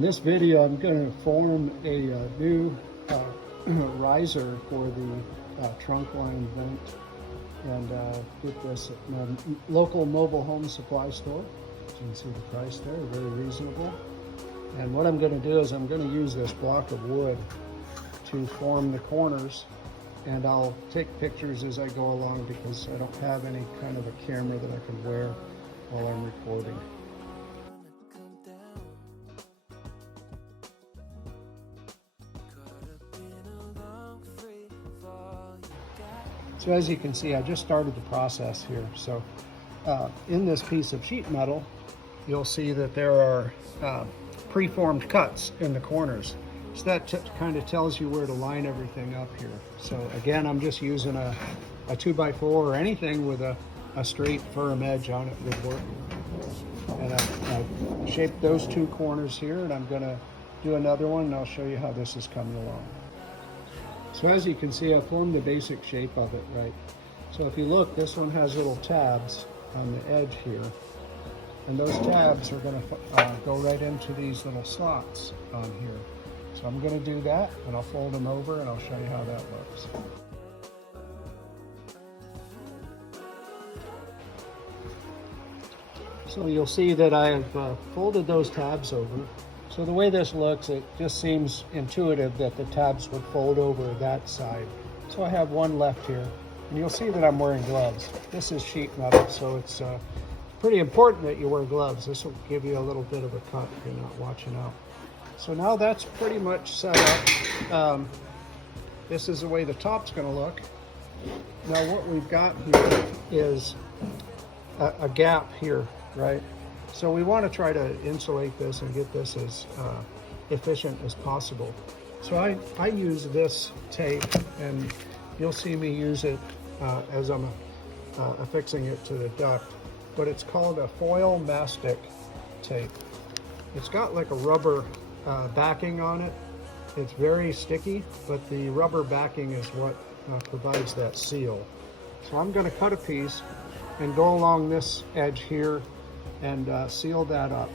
In this video, I'm going to form a new riser for the trunk line vent, and get this at my local mobile home supply store. As you can see the price there, very reasonable. And what I'm going to do is I'm going to use this block of wood to form the corners, and I'll take pictures as I go along because I don't have any kind of a camera that I can wear while I'm recording. So as you can see, I just started the process here. So in this piece of sheet metal, you'll see that there are preformed cuts in the corners. So that kind of tells you where to line everything up here. So again, I'm just using a 2x4 or anything with a straight firm edge on it would work. And I've shaped those two corners here, and I'm going to do another one, and I'll show you how this is coming along. So as you can see, I formed the basic shape of it, right? So if you look, this one has little tabs on the edge here. And those tabs are going to go right into these little slots on here. So I'm going to do that, and I'll fold them over, and I'll show you how that looks. So you'll see that I've folded those tabs over. So the way this looks, it just seems intuitive that the tabs would fold over that side. So I have one left here, and you'll see that I'm wearing gloves. This is sheet metal, so it's pretty important that you wear gloves. This will give you a little bit of a cut if you're not watching out. So now that's pretty much set up. This is the way the top's going to look. Now what we've got here is a gap here, right? So we want to try to insulate this and get this as efficient as possible. So I use this tape, and you'll see me use it as I'm affixing it to the duct, but it's called a foil mastic tape. It's got like a rubber backing on it. It's very sticky, but the rubber backing is what provides that seal. So I'm going to cut a piece and go along this edge here and seal that up.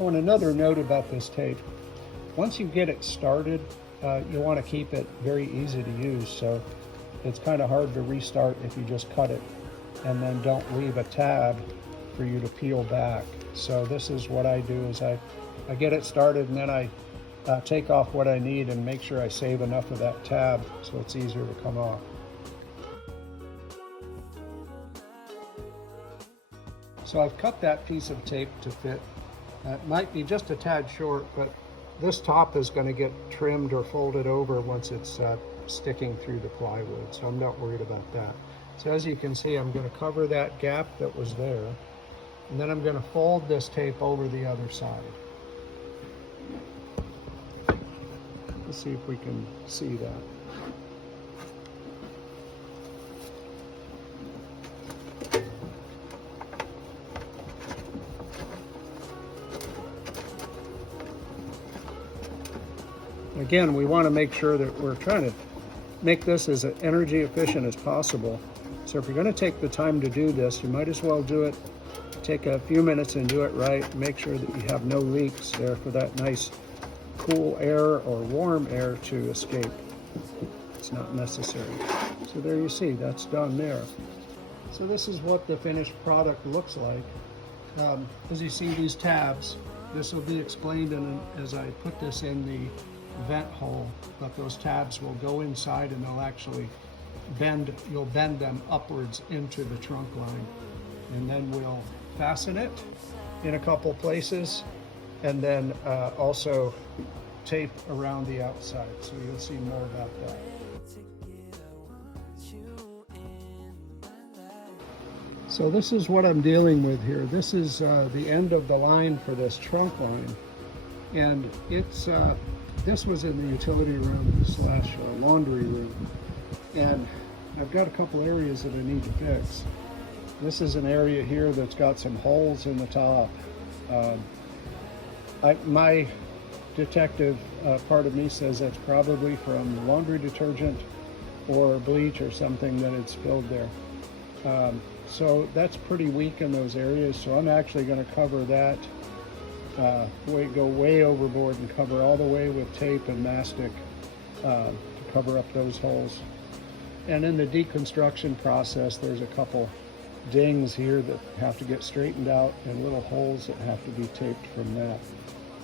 Oh, and another note about this tape, once you get it started, you want to keep it very easy to use. So it's kind of hard to restart if you just cut it and then don't leave a tab for you to peel back. So this is what I do, is I get it started, and then I take off what I need and make sure I save enough of that tab so it's easier to come off. So I've cut that piece of tape to fit. It might be just a tad short, but this top is going to get trimmed or folded over once it's sticking through the plywood, so I'm not worried about that. So as you can see, I'm going to cover that gap that was there, and then I'm going to fold this tape over the other side. Let's see if we can see that. Again, we want to make sure that we're trying to make this as energy efficient as possible. So if you're going to take the time to do this, you might as well do it, take a few minutes and do it right. Make sure that you have no leaks there for that nice cool air or warm air to escape. It's not necessary. So there you see, that's done there. So this is what the finished product looks like. As you see these tabs, this will be explained as I put this in the vent hole, but those tabs will go inside and they'll actually you'll bend them upwards into the trunk line, and then we'll fasten it in a couple places, and then also tape around the outside. So you'll see more about that. So this is what I'm dealing with here. This is the end of the line for this trunk line, and it's this was in the utility room slash laundry room, and I've got a couple areas that I need to fix. This is an area here that's got some holes in the top. My detective part of me says that's probably from laundry detergent or bleach or something that had spilled there. So that's pretty weak in those areas. So I'm actually going to cover that, go way overboard and cover all the way with tape and mastic to cover up those holes. And in the deconstruction process, there's a couple dings here that have to get straightened out and little holes that have to be taped from that.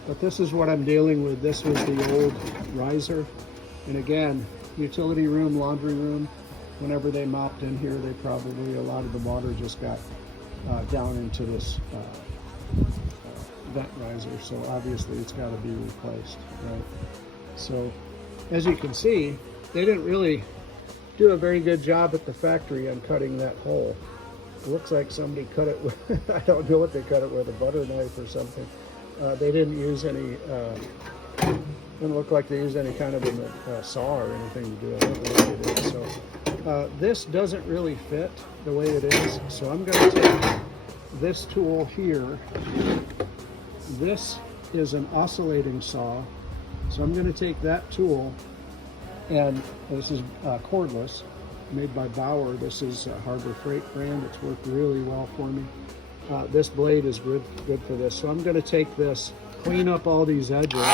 But this is what I'm dealing with. This was the old riser. And again, utility room, laundry room, whenever they mopped in here, they probably, a lot of the water just got down into this vent riser. So obviously it's got to be replaced, right? So as you can see, they didn't really do a very good job at the factory on cutting that hole. It looks like somebody cut it with, I don't know what they cut it with, a butter knife or something. They didn't use any, didn't look like they used any kind of a saw or anything to do it. I don't know what they did. So this doesn't really fit the way it is. So I'm going to take this tool here. This is an oscillating saw. So I'm going to take that tool, and this is cordless, made by Bauer. This is a Harbor Freight brand. It's worked really well for me. This blade is good for this. So I'm going to take this, clean up all these edges. So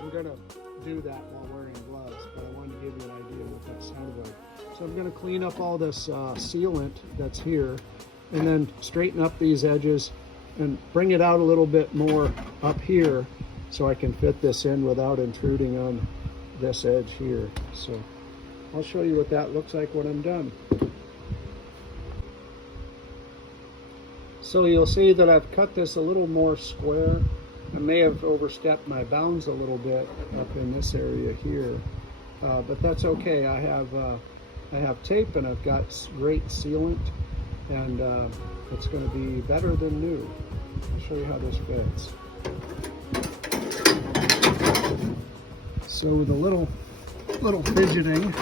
I'm going to do that while wearing gloves, but I wanted to give you an idea what that sounded like. So I'm going to clean up all this sealant that's here, and then straighten up these edges and bring it out a little bit more up here so I can fit this in without intruding on this edge here. So I'll show you what that looks like when I'm done. So you'll see that I've cut this a little more square. I may have overstepped my bounds a little bit up in this area here, but that's okay. I have tape and I've got great sealant, and it's going to be better than new. I'll show you how this fits. So with a little fidgeting,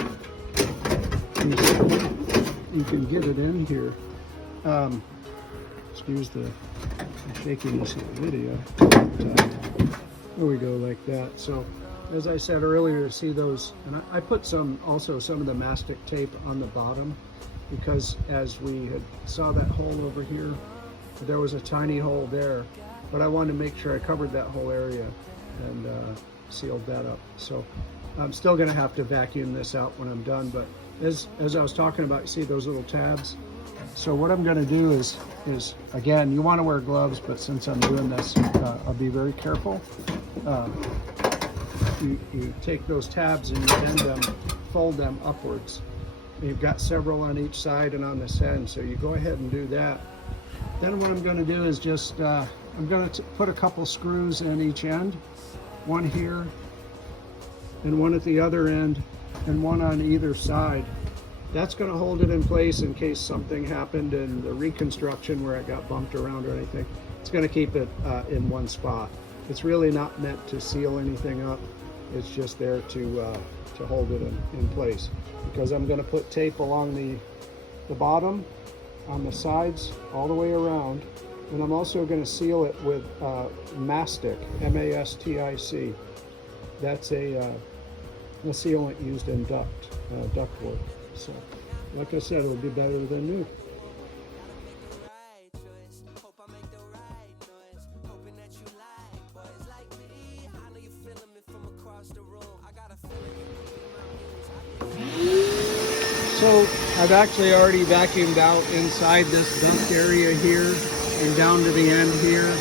you can get it in here. Excuse the shakiness of the video. There we go, like that. So as I said earlier, see those, and I put some of the mastic tape on the bottom, because as we had saw that hole over here, there was a tiny hole there, but I wanted to make sure I covered that whole area and sealed that up. So I'm still going to have to vacuum this out when I'm done, but as I was talking about, you see those little tabs? So what I'm going to do is again, you want to wear gloves, but since I'm doing this, I'll be very careful. You take those tabs and you bend them, fold them upwards. You've got several on each side and on this end, so you go ahead and do that. Then what I'm going to do is just, I'm going to put a couple screws in each end, one here and one at the other end and one on either side. That's going to hold it in place in case something happened in the reconstruction where it got bumped around or anything. It's going to keep it in one spot. It's really not meant to seal anything up. It's just there to hold it in place, because I'm going to put tape along the bottom, on the sides, all the way around, and I'm also going to seal it with mastic, M-A-S-T-I-C. That's a sealant used in duct work. So, like I said, it'll be better than new. So I've actually already vacuumed out inside this duct area here and down to the end here,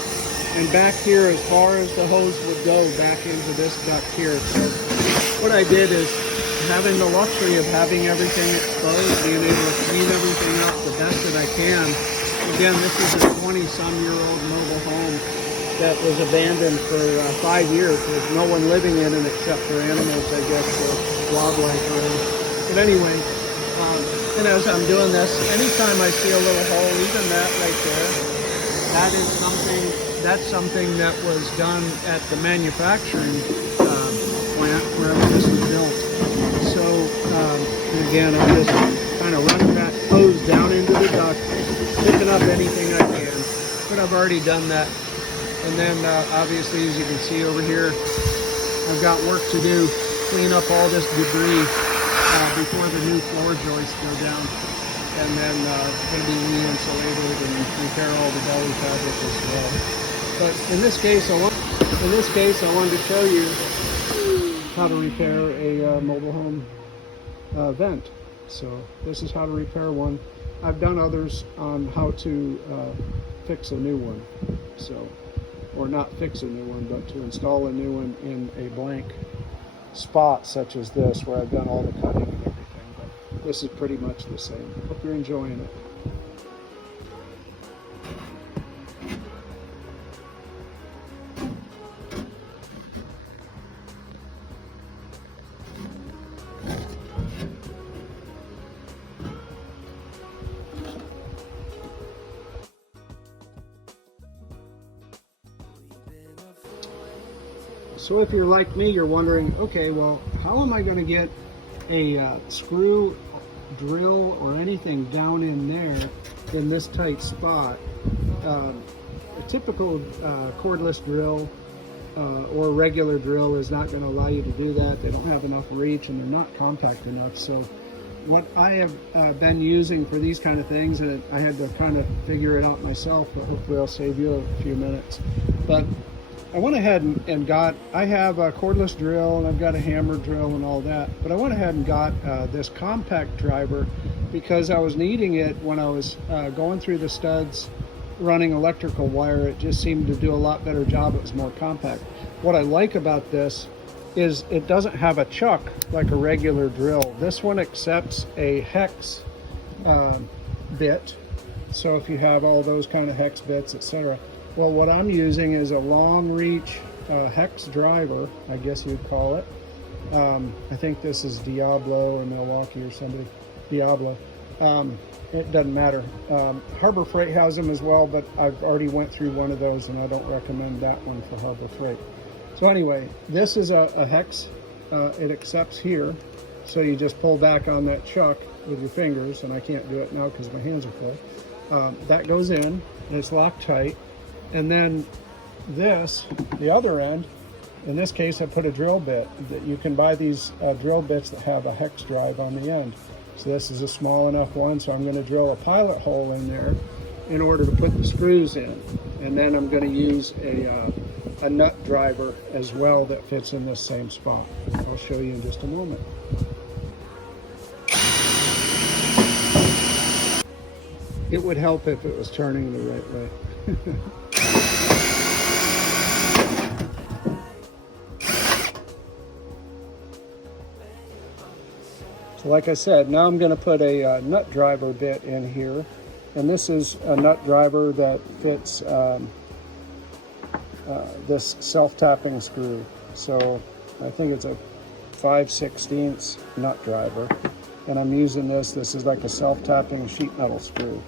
and back here as far as the hose would go back into this duct here. So what I did is, having the luxury of having everything exposed, being able to clean everything up the best that I can. Again, this is a 20-some-year-old mobile home that was abandoned for 5 years with no one living in it except for animals, I guess, or wildlife around. But anyway, and as I'm doing this, anytime I see a little hole, even that right there, that's something that was done at the manufacturing plant wherever this was built. So, and again, I'm just kind of running that hose down into the duct, picking up anything I can, but I've already done that. And then, obviously, as you can see over here, I've got work to do, clean up all this debris before the new floor joists go down. And then it'll be re-insulated and repair all the belly fabric as well. But in this case, I wanted to show you how to repair a mobile home vent. So this is how to repair one. I've done others on how to fix a new one. So, or not fix a new one, but to install a new one in a blank spot such as this, where I've done all the cutting and everything. But this is pretty much the same. Hope you're enjoying it. So if you're like me, you're wondering, okay, well, how am I going to get a screw, drill, or anything down in there in this tight spot? A typical cordless drill or regular drill is not going to allow you to do that. They don't have enough reach and they're not compact enough. So what I have been using for these kind of things, and I had to kind of figure it out myself, but hopefully I'll save you a few minutes. But I went ahead and I have a cordless drill and I've got a hammer drill and all that, but I went ahead and got this compact driver because I was needing it when I was going through the studs running electrical wire. It just seemed to do a lot better job. It was more compact. What I like about this is it doesn't have a chuck like a regular drill. This one accepts a hex bit. So if you have all those kind of hex bits, etc. Well, what I'm using is a long reach hex driver, I guess you'd call it. I think this is Diablo or Milwaukee or somebody. Diablo. It doesn't matter. Harbor Freight has them as well, but I've already went through one of those and I don't recommend that one for Harbor Freight. So anyway, this is a hex. It accepts here. So you just pull back on that chuck with your fingers, and I can't do it now because my hands are full. That goes in and it's locked tight. And then this, the other end, in this case I put a drill bit. That you can buy these drill bits that have a hex drive on the end. So this is a small enough one, so I'm going to drill a pilot hole in there in order to put the screws in. And then I'm going to use a nut driver as well that fits in this same spot. I'll show you in just a moment. It would help if it was turning the right way. So like I said, now I'm going to put a nut driver bit in here, and this is a nut driver that fits this self-tapping screw. So I think it's a 5/16 nut driver, and I'm using this. This is like a self-tapping sheet metal screw.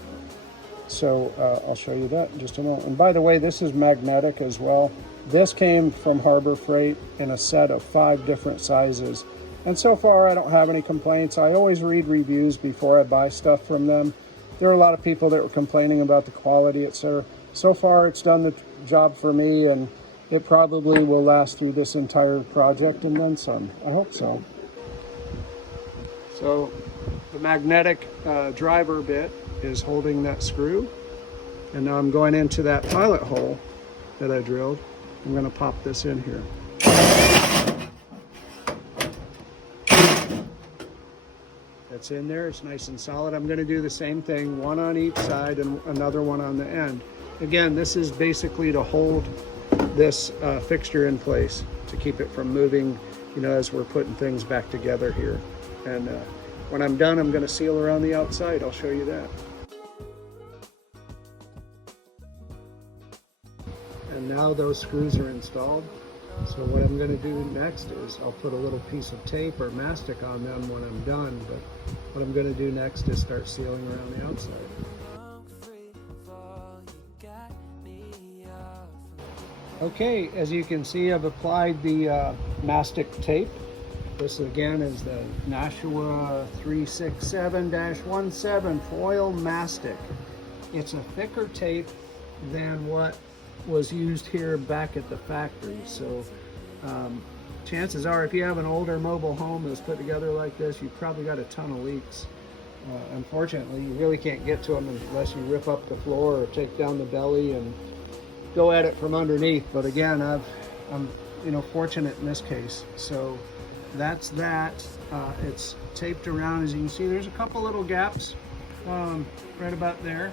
So I'll show you that in just a moment. And by the way, this is magnetic as well. This came from Harbor Freight in a set of 5 different sizes. And so far, I don't have any complaints. I always read reviews before I buy stuff from them. There are a lot of people that were complaining about the quality, etc. So far, it's done the job for me, and it probably will last through this entire project and then some. I hope so. So the magnetic driver bit is holding that screw. And now I'm going into that pilot hole that I drilled. I'm going to pop this in here. That's in there, it's nice and solid. I'm going to do the same thing, one on each side and another one on the end. Again, this is basically to hold this fixture in place, to keep it from moving, you know, as we're putting things back together here. And when I'm done, I'm going to seal around the outside. I'll show you that. And now those screws are installed. So what I'm going to do next is I'll put a little piece of tape or mastic on them when I'm done, but what I'm going to do next is start sealing around the outside. Okay, as you can see, I've applied the mastic tape. This again is the Nashua 367-17 foil mastic. It's a thicker tape than what was used here back at the factory. So chances are, if you have an older mobile home that's put together like this, you've probably got a ton of leaks. Unfortunately, you really can't get to them unless you rip up the floor or take down the belly and go at it from underneath. But again, I'm fortunate in this case. So that's that. It's taped around. As you can see, there's a couple little gaps right about there.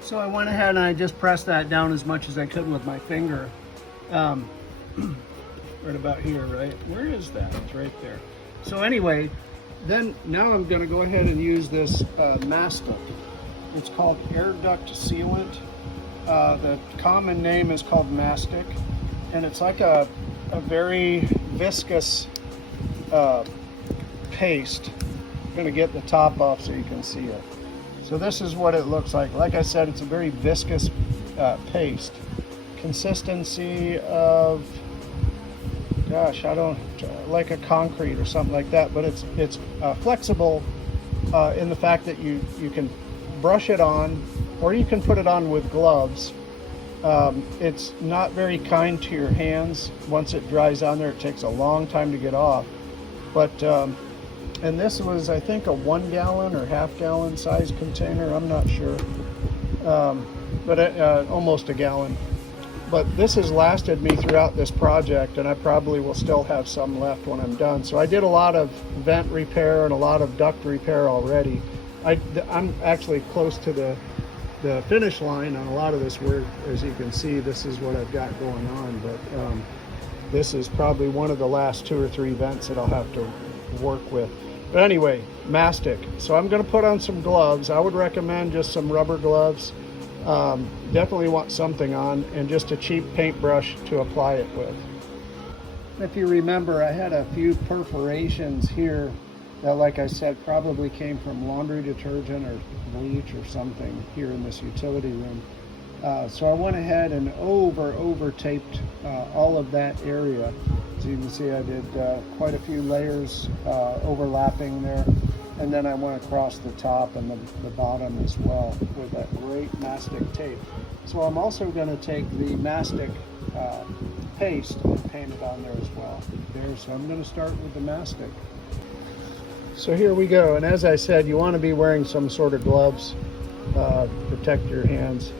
So I went ahead and I just pressed that down as much as I could with my finger. Right about here, right? Where is that? It's right there. So anyway, then now I'm going to go ahead and use this mastic. It's called air duct sealant. The common name is called mastic, and it's like a very viscous paste. I'm going to get the top off so you can see it. So this is what it looks like. Like I said, it's a very viscous paste. Consistency of, gosh, I don't, like a concrete or something like that, but it's flexible in the fact that you can brush it on, or you can put it on with gloves. It's not very kind to your hands. Once it dries on there, it takes a long time to get off. But and this was, I think, a 1 gallon or half-gallon size container. I'm not sure, but almost a gallon. But this has lasted me throughout this project, and I probably will still have some left when I'm done. So I did a lot of vent repair and a lot of duct repair already. I'm actually close to the finish line on a lot of this work. As you can see, this is what I've got going on, but this is probably one of the last 2 or 3 vents that I'll have to work with. But anyway, mastic. So I'm going to put on some gloves. I would recommend just some rubber gloves. Definitely want something on, and just a cheap paintbrush to apply it with. If you remember, I had a few perforations here that, like I said, probably came from laundry detergent or bleach or something here in this utility room. So I went ahead and over taped all of that area. As you can see, I did quite a few layers overlapping there, and then I went across the top and the bottom as well with that great mastic tape. So I'm also going to take the mastic paste and paint it on there as well. So I'm going to start with the mastic. So here we go, and as I said, you want to be wearing some sort of gloves, protect your hands.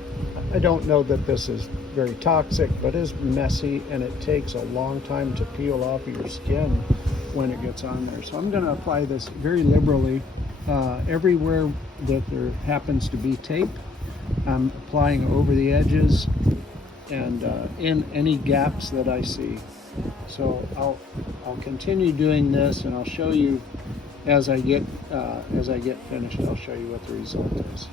I don't know that this is very toxic, but it's messy, and it takes a long time to peel off of your skin when it gets on there. So I'm going to apply this very liberally everywhere that there happens to be tape. I'm applying over the edges and in any gaps that I see. So I'll continue doing this, and I'll show you as I get finished. I'll show you what the result is.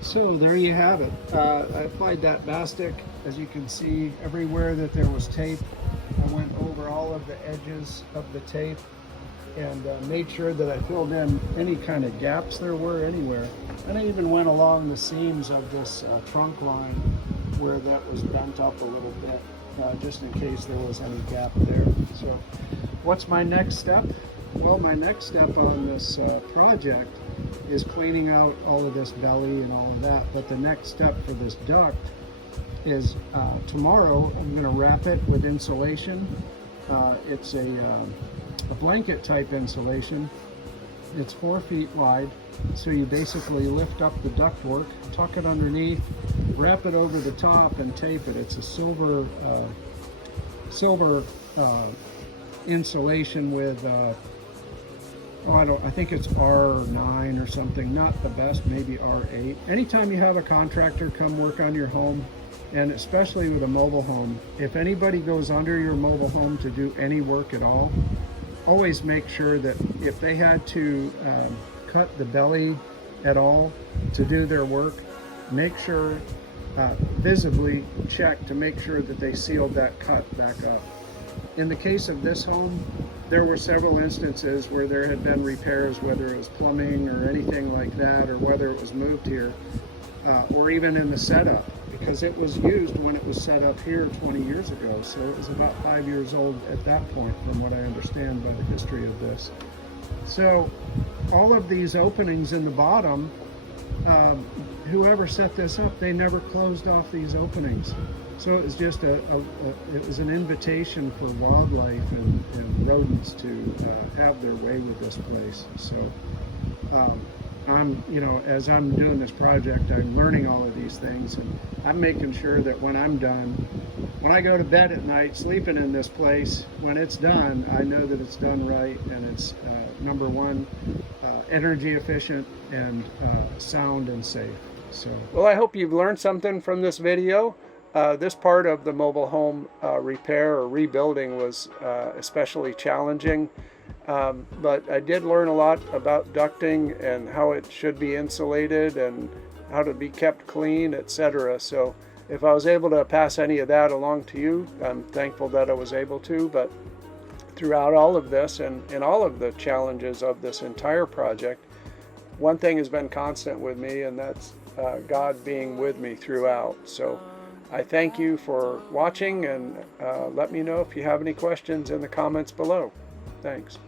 So there you have it. I applied that mastic. As you can see, everywhere that there was tape, I went over all of the edges of the tape and made sure that I filled in any kind of gaps there were anywhere. And I even went along the seams of this trunk line where that was bent up a little bit, just in case there was any gap there. So what's my next step? Well, my next step on this project is cleaning out all of this belly and all of that. But the next step for this duct is tomorrow I'm going to wrap it with insulation. It's a blanket type insulation. It's 4 feet wide, so you basically lift up the ductwork, tuck it underneath, wrap it over the top, and tape it. It's a silver insulation with I think it's R9 or something, not the best, maybe R8. Anytime you have a contractor come work on your home, and especially with a mobile home, if anybody goes under your mobile home to do any work at all, always make sure that if they had to cut the belly at all to do their work, make sure visibly check to make sure that they sealed that cut back up. In the case of this home, there were several instances where there had been repairs, whether it was plumbing or anything like that, or whether it was moved here, or even in the setup, because it was used when it was set up here 20 years ago. So it was about 5 years old at that point, from what I understand by the history of this. So all of these openings in the bottom, whoever set this up, they never closed off these openings. So it was just it was an invitation for wildlife and rodents to have their way with this place. So as I'm doing this project, I'm learning all of these things, and I'm making sure that when I'm done, when I go to bed at night, sleeping in this place, when it's done, I know that it's done right, and it's number one, energy efficient and sound and safe. So, well, I hope you've learned something from this video. This part of the mobile home repair or rebuilding was especially challenging. But I did learn a lot about ducting and how it should be insulated and how to be kept clean, etc. So if I was able to pass any of that along to you, I'm thankful that I was able to. But throughout all of this and all of the challenges of this entire project, one thing has been constant with me, and that's God being with me throughout. So I thank you for watching, and let me know if you have any questions in the comments below. Thanks.